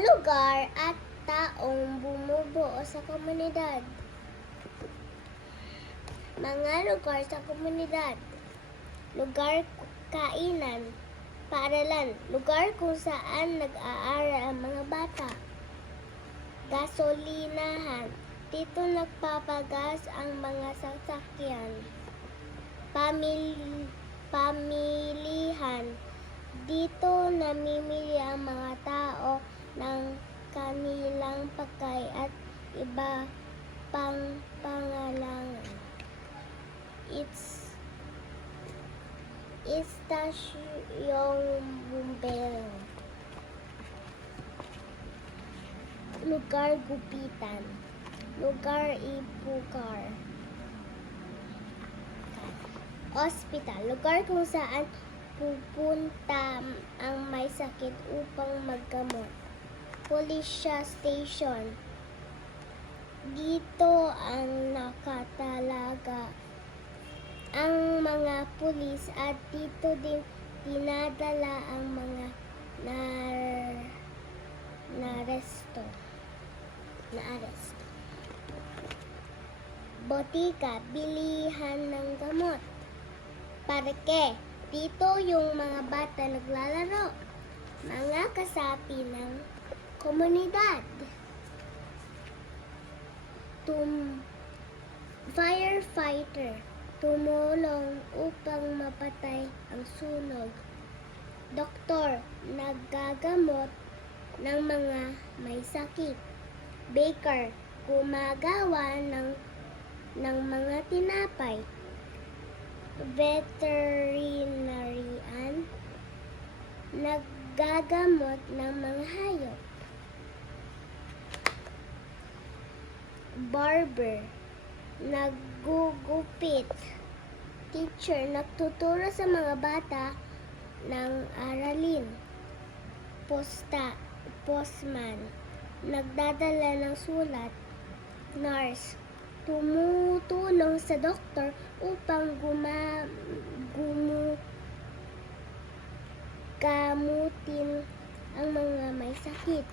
lugar at taong bumubuo sa komunidad. Mga lugar sa komunidad. Lugar kainan, paaralan, lugar kung saan nag-aaral ang mga bata. Gasolinahan, dito nagpapagas ang mga sasakyan. Pamilihan, dito namimili ang mga tao ng kanilang pagkain at iba pang pangailangan. Istasyong bumbero. Lugar gupitan. Lugar ibukar. Hospital. Lugar kung saan pupunta ang may sakit upang maggamot. Police station. Dito ang nakatalaga ang mga pulis at dito din dinadala ang mga naaresto. Botika, bilihan ng gamot. Parke, dito yung mga bata naglalaro. Mga kasapi ng komunidad. Firefighter, tumulong upang mapatay ang sunog. Doktor, naggagamot ng mga may sakit. Baker, gumagawa ng mga tinapay. Veterinarian, naggagamot ng mga hayop. Barber, naggugupit. Teacher, nagtuturo sa mga bata ng aralin. Postman, nagdadala ng sulat. Nurse, tumutulong sa doktor upang gamutin ang mga may sakit.